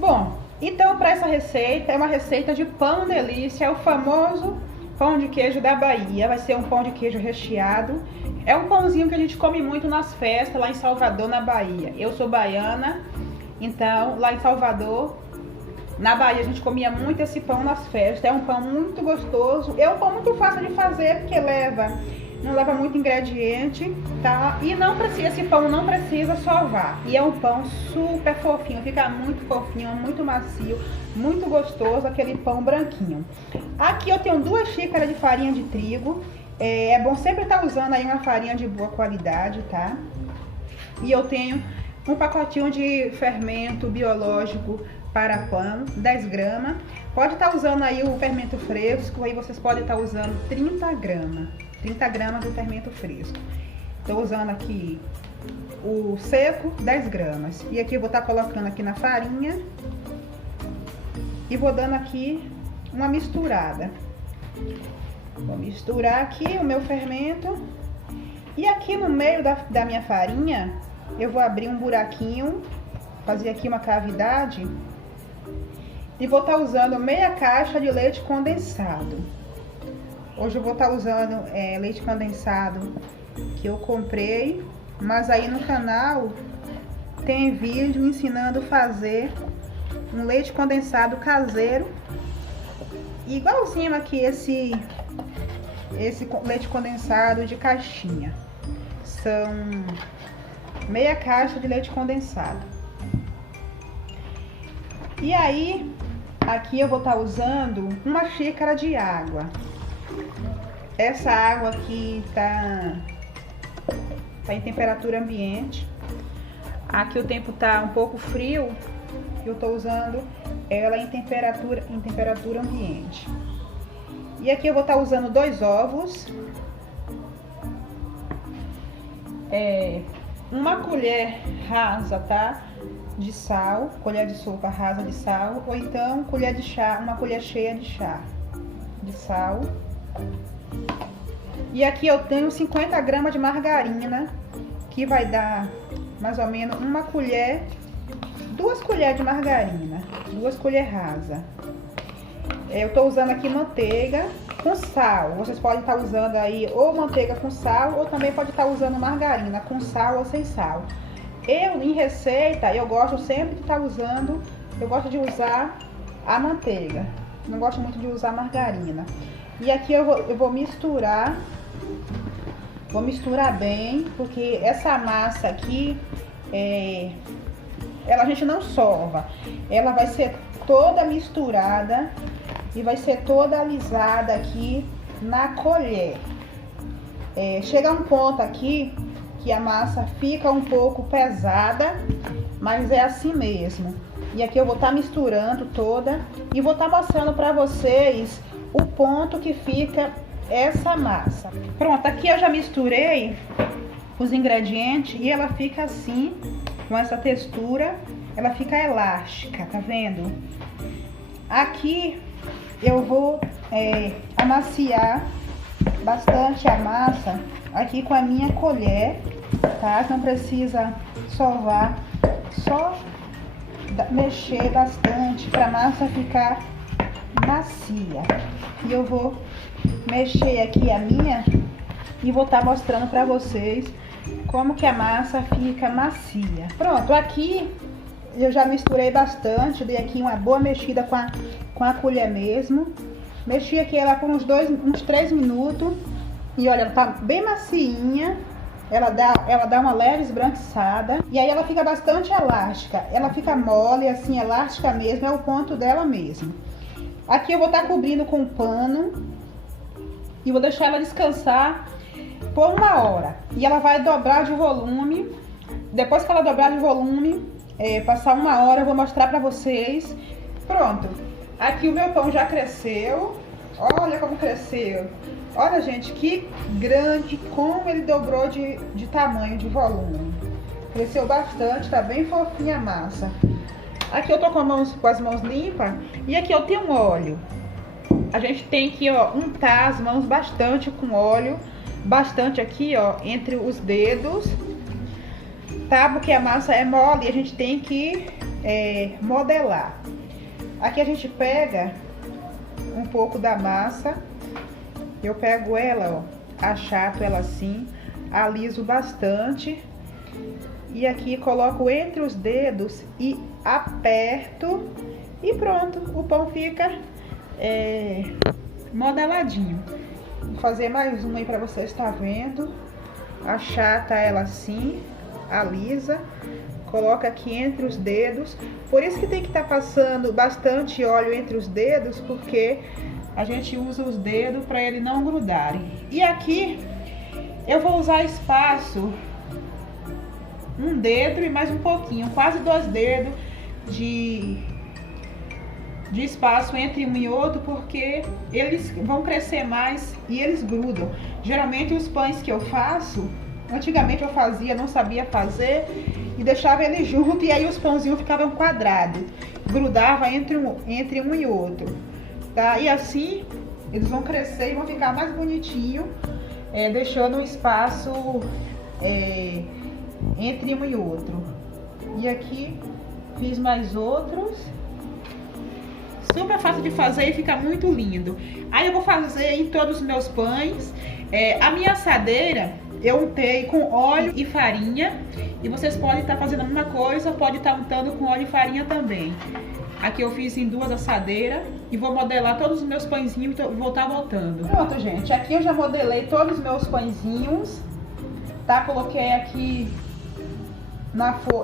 Bom, então para essa receita, é uma receita de pão delícia, é o famoso pão de queijo da Bahia. Vai ser um pão de queijo recheado. É um pãozinho que a gente come muito nas festas lá em Salvador, na Bahia. Eu sou baiana, então lá em Salvador, na Bahia, a gente comia muito esse pão nas festas. É um pão muito gostoso, é um pão muito fácil de fazer, porque não leva muito ingrediente, tá? E não precisa, esse pão não precisa sovar. E é um pão super fofinho, fica muito fofinho, muito macio, muito gostoso, aquele pão branquinho. Aqui eu tenho 2 xícaras de farinha de trigo. É bom sempre estar usando aí uma farinha de boa qualidade, tá? E eu tenho um pacotinho de fermento biológico para pão, 10 gramas. Pode estar usando aí o fermento fresco, aí vocês podem estar usando 30 gramas. 30 gramas do fermento fresco. Estou usando aqui o seco, 10 gramas. E aqui eu vou estar colocando aqui na farinha. E vou dando aqui uma misturada. Vou misturar aqui o meu fermento. E aqui no meio da minha farinha, eu vou abrir um buraquinho, fazer aqui uma cavidade. E vou estar usando meia caixa de leite condensado. Hoje eu vou estar usando leite condensado que eu comprei, mas aí no canal tem vídeo ensinando a fazer um leite condensado caseiro, igualzinho aqui esse leite condensado de caixinha. São meia caixa de leite condensado. E aí, aqui eu vou estar usando uma xícara de água. Essa água aqui tá em temperatura ambiente. Aqui o tempo tá um pouco frio, eu tô usando ela em temperatura ambiente. E aqui eu vou estar usando 2 ovos, uma colher rasa, tá? De sal, colher de sopa rasa de sal, ou então colher de chá, uma colher cheia de chá de sal. E aqui eu tenho 50 gramas de margarina, que vai dar mais ou menos uma colher, 2 colheres de margarina, 2 colheres rasa. Eu tô usando aqui manteiga com sal. Vocês podem estar usando aí ou manteiga com sal, ou também pode estar usando margarina com sal ou sem sal. Eu, em receita, eu gosto sempre de estar usando, eu gosto de usar a manteiga. Não gosto muito de usar margarina. E aqui eu vou misturar bem, porque essa massa aqui, a gente não sova. Ela vai ser toda misturada e vai ser toda alisada aqui na colher. Chega um ponto aqui que a massa fica um pouco pesada, mas é assim mesmo. E aqui eu vou estar misturando toda e vou estar mostrando para vocês o ponto que fica essa massa. Pronto, aqui eu já misturei os ingredientes e ela fica assim, com essa textura, ela fica elástica, tá vendo? Aqui eu vou amaciar bastante a massa aqui com a minha colher, tá? Não precisa sovar, só mexer bastante para a massa ficar macia. E eu vou mexer aqui a minha e vou estar mostrando para vocês como que a massa fica macia. Pronto, aqui eu já misturei bastante, dei aqui uma boa mexida com a colher mesmo. Mexi aqui ela por uns 3 minutos e olha, ela tá bem macinha. Ela dá uma leve esbranquiçada e aí ela fica bastante elástica. Ela fica mole, assim, elástica mesmo, é o ponto dela mesmo. Aqui eu vou estar cobrindo com um pano e vou deixar ela descansar por 1 hora. E ela vai dobrar de volume. Depois que ela dobrar de volume, passar 1 hora, eu vou mostrar pra vocês. Pronto, aqui o meu pão já cresceu. Olha como cresceu. Olha, gente, que grande, como ele dobrou de tamanho, de volume. Cresceu bastante, tá bem fofinha a massa. Aqui eu tô com as mãos limpas e aqui eu tenho óleo. A gente tem que, untar as mãos bastante com óleo, bastante aqui, entre os dedos, tá? Porque a massa é mole e a gente tem que modelar. Aqui a gente pega um pouco da massa, eu pego ela, ó, achato ela assim, aliso bastante e aqui coloco entre os dedos e aperto e pronto, o pão fica modeladinho. Vou fazer mais uma aí para vocês estar vendo. Achata ela assim, alisa, coloca aqui entre os dedos. Por isso que tem que estar passando bastante óleo entre os dedos, porque a gente usa os dedos para ele não grudarem. E aqui eu vou usar espaço, um dedo e mais um pouquinho, quase 2 dedos de espaço entre um e outro, porque eles vão crescer mais e eles grudam. Geralmente os pães que eu faço, antigamente eu fazia, não sabia fazer e deixava eles junto e aí os pãozinhos ficavam quadrados, grudava entre um e outro, tá? E assim eles vão crescer e vão ficar mais bonitinho, deixando um espaço entre um e outro. E aqui fiz mais outros. Super fácil de fazer e fica muito lindo. Aí eu vou fazer em todos os meus pães. A minha assadeira eu untei com óleo e farinha. E vocês podem estar fazendo a mesma coisa, pode estar untando com óleo e farinha também. Aqui eu fiz em 2 assadeiras e vou modelar todos os meus pãezinhos e vou estar voltando. Pronto, gente. Aqui eu já modelei todos os meus pãezinhos, tá? Coloquei aqui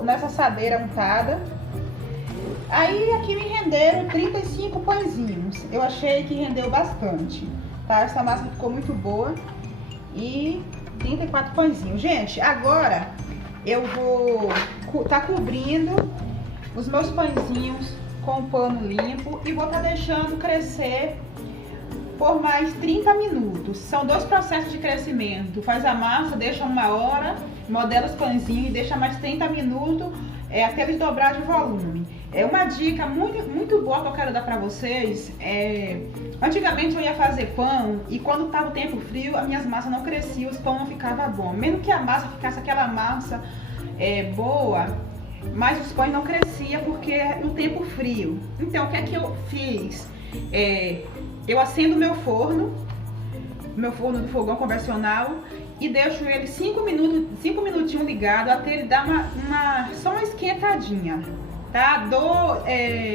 nessa assadeira untada. Aí aqui me renderam 35 pãezinhos. Eu achei que rendeu bastante, tá? Essa massa ficou muito boa. E 34 pãezinhos. Gente, agora eu vou cobrindo os meus pãezinhos com pano limpo e vou estar deixando crescer por mais 30 minutos. São 2 processos de crescimento. Faz a massa, deixa 1 hora, modela os pãezinhos e deixa mais 30 minutos até eles dobrar de volume. Uma dica muito boa que eu quero dar pra vocês antigamente eu ia fazer pão e quando tava o tempo frio, as minhas massas não cresciam, os pão não ficava bom. Mesmo que a massa ficasse aquela massa boa, mas os pães não cresciam porque o tempo frio. Então o que é que eu fiz? Eu acendo meu forno do fogão convencional e deixo ele 5 minutinhos ligado até ele dar só uma esquentadinha, tá?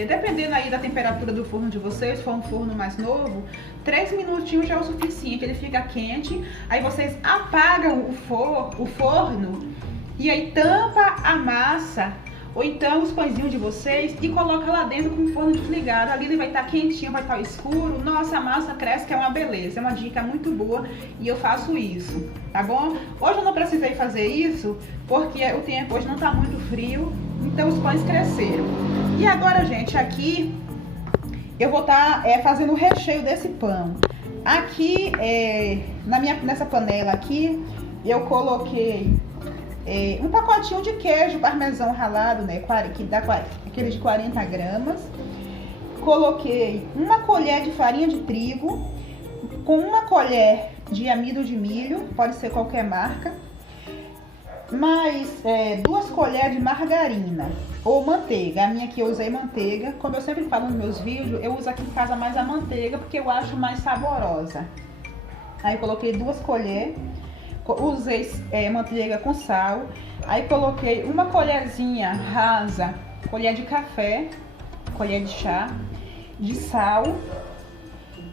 Dependendo aí da temperatura do forno de vocês, se for um forno mais novo, 3 minutinhos já é o suficiente, ele fica quente. Aí vocês apagam o forno e aí tampa a massa ou então os pãezinhos de vocês e coloca lá dentro com o forno desligado. Ali ele vai estar quentinho, vai estar escuro. Nossa, a massa cresce, que é uma beleza. É uma dica muito boa e eu faço isso, tá bom? Hoje eu não precisei fazer isso porque o tempo hoje não tá muito frio, então os pães cresceram. E agora, gente, aqui eu vou estar fazendo o recheio desse pão. Aqui, nessa panela aqui, eu coloquei um pacotinho de queijo parmesão ralado, né, que dá aquele de 40 gramas. Coloquei 1 colher de farinha de trigo com 1 colher de amido de milho, pode ser qualquer marca, mais 2 colheres de margarina ou manteiga. A minha aqui eu usei manteiga, como eu sempre falo nos meus vídeos, eu uso aqui em casa mais a manteiga porque eu acho mais saborosa. Aí eu coloquei 2 colheres. Usei manteiga com sal. Aí coloquei 1 colherzinha rasa, colher de café, colher de chá, de sal,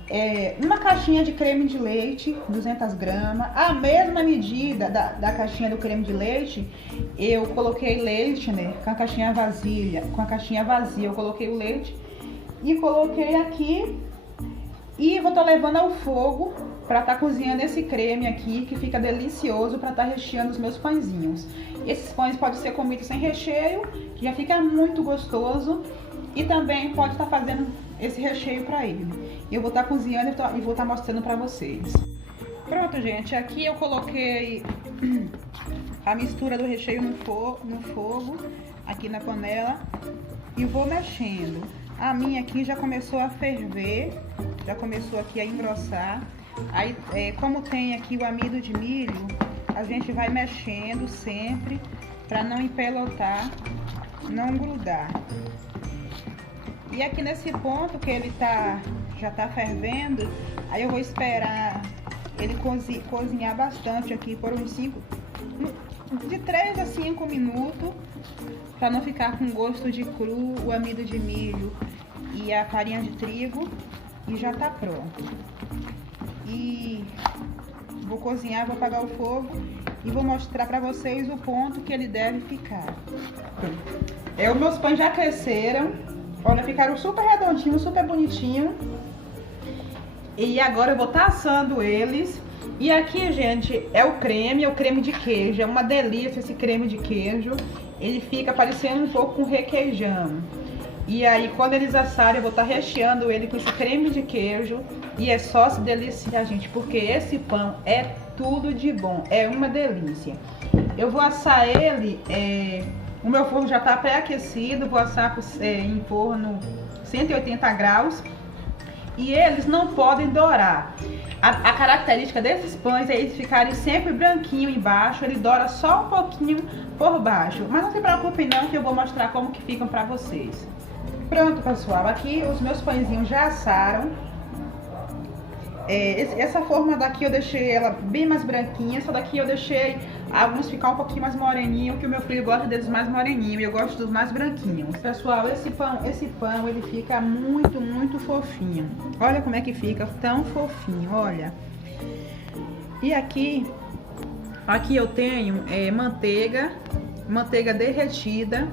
1 caixinha de creme de leite, 200 gramas. A mesma medida da caixinha do creme de leite, eu coloquei leite, né? Com a caixinha vazia, eu coloquei o leite e coloquei aqui. E vou estar levando ao fogo para estar cozinhando esse creme aqui, que fica delicioso para estar recheando os meus pãezinhos. Esses pães podem ser comidos sem recheio, que já fica muito gostoso. E também pode estar fazendo esse recheio para ele. Eu vou estar cozinhando e vou estar mostrando para vocês. Pronto, gente. Aqui eu coloquei a mistura do recheio no fogo, aqui na panela. E vou mexendo. A minha aqui já começou a ferver, já começou aqui a engrossar. Aí, como tem aqui o amido de milho, a gente vai mexendo sempre para não empelotar, não grudar. E aqui nesse ponto que ele já tá fervendo, aí eu vou esperar ele cozinhar bastante aqui por uns de 3 a 5 minutos, para não ficar com gosto de cru, o amido de milho e a farinha de trigo, e já tá pronto. E vou cozinhar, vou apagar o fogo e vou mostrar para vocês o ponto que ele deve ficar. Os meus pães já cresceram, olha, ficaram super redondinhos, super bonitinhos. E agora eu vou estar assando eles. E aqui, gente, é o creme de queijo. É uma delícia esse creme de queijo. Ele fica parecendo um pouco com requeijão. E aí, quando eles assarem, eu vou estar recheando ele com esse creme de queijo. E é só se deliciar, gente, porque esse pão é tudo de bom. É uma delícia. Eu vou assar ele, o meu forno já está pré-aquecido. Vou assar em forno 180 graus. E eles não podem dourar. A característica desses pães é eles ficarem sempre branquinho embaixo. Ele doura só um pouquinho por baixo. Mas não se preocupem não, que eu vou mostrar como que ficam para vocês. Pronto, pessoal. Aqui os meus pãezinhos já assaram. Essa forma daqui eu deixei ela bem mais branquinha. Essa daqui eu deixei alguns ficar um pouquinho mais moreninho, que o meu filho gosta deles mais moreninho e eu gosto dos mais branquinhos. Pessoal, esse pão ele fica muito, muito fofinho. Olha como é que fica, tão fofinho, olha. E aqui eu tenho manteiga derretida.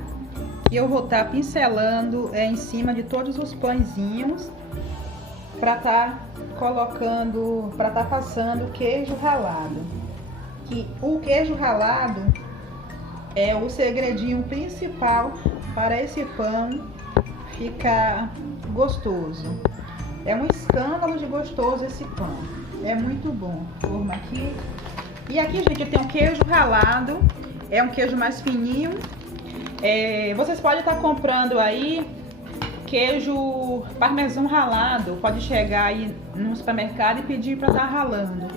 E eu vou estar pincelando em cima de todos os pãezinhos para estar colocando, para estar passando queijo ralado. Que o queijo ralado é o segredinho principal para esse pão ficar gostoso. É um escândalo de gostoso esse pão. É muito bom. Forma aqui. E aqui, gente, eu tenho queijo ralado. É um queijo mais fininho. Vocês podem estar comprando aí queijo parmesão ralado. Pode chegar aí no supermercado e pedir para estar ralando.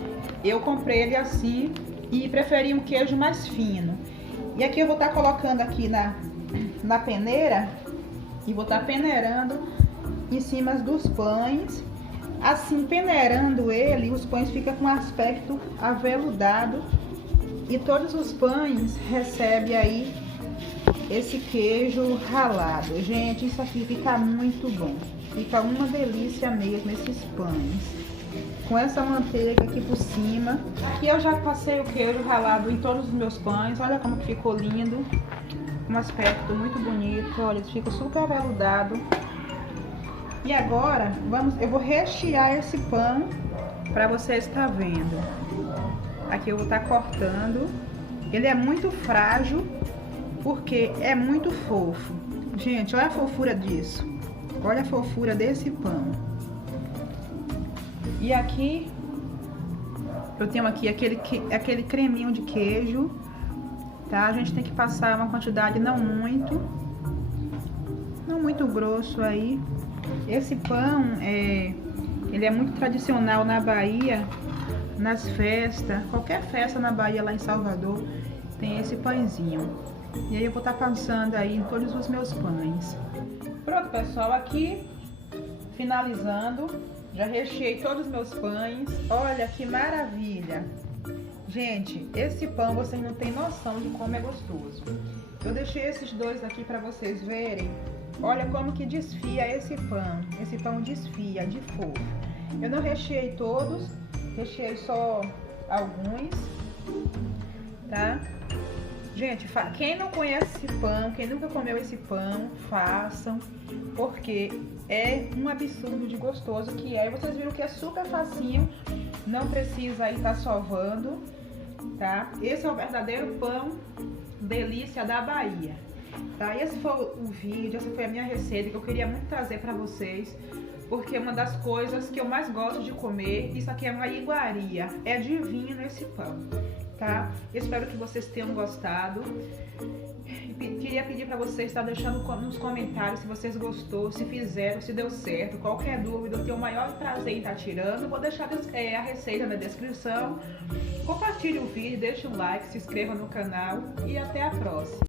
Eu comprei ele assim e preferi um queijo mais fino. E aqui eu vou estar colocando aqui na peneira e vou estar peneirando em cima dos pães. Assim, peneirando ele, os pães ficam com aspecto aveludado e todos os pães recebem aí esse queijo ralado. Gente, isso aqui fica muito bom. Fica uma delícia mesmo esses pães. Com essa manteiga aqui por cima. Aqui eu já passei o queijo ralado em todos os meus pães. Olha como que ficou lindo. Um aspecto muito bonito. Olha, fica super aveludado. E agora, eu vou rechear esse pão para vocês estar vendo. Aqui eu vou estar cortando. Ele é muito frágil porque é muito fofo. Gente, olha a fofura disso. Olha a fofura desse pão. E aqui eu tenho aqui aquele creminho de queijo, tá? A gente tem que passar uma quantidade não muito grosso aí. Esse pão ele é muito tradicional na Bahia, nas festas, qualquer festa na Bahia lá em Salvador tem esse pãezinho. E aí eu vou estar passando aí em todos os meus pães. Pronto, pessoal, aqui finalizando. Já recheei todos os meus pães. Olha que maravilha. Gente, esse pão vocês não têm noção de como é gostoso. Eu deixei esses dois aqui para vocês verem. Olha como que desfia esse pão. Esse pão desfia de fofo. Eu não recheei todos. Recheei só alguns. Tá? Gente, quem não conhece esse pão, quem nunca comeu esse pão, façam, porque é um absurdo de gostoso que é. E vocês viram que é super facinho, não precisa aí estar sovando, tá? Esse é o verdadeiro pão delícia da Bahia, tá? Esse foi o vídeo, essa foi a minha receita que eu queria muito trazer para vocês, porque é uma das coisas que eu mais gosto de comer. Isso aqui é uma iguaria, é divino esse pão. Tá? Espero que vocês tenham gostado. Queria pedir para vocês estar deixando nos comentários se vocês gostou, se fizeram, se deu certo. Qualquer dúvida, eu tenho o maior prazer em estar tirando. Vou deixar a receita na descrição. Compartilhe o vídeo, deixe um like, se inscreva no canal e até a próxima.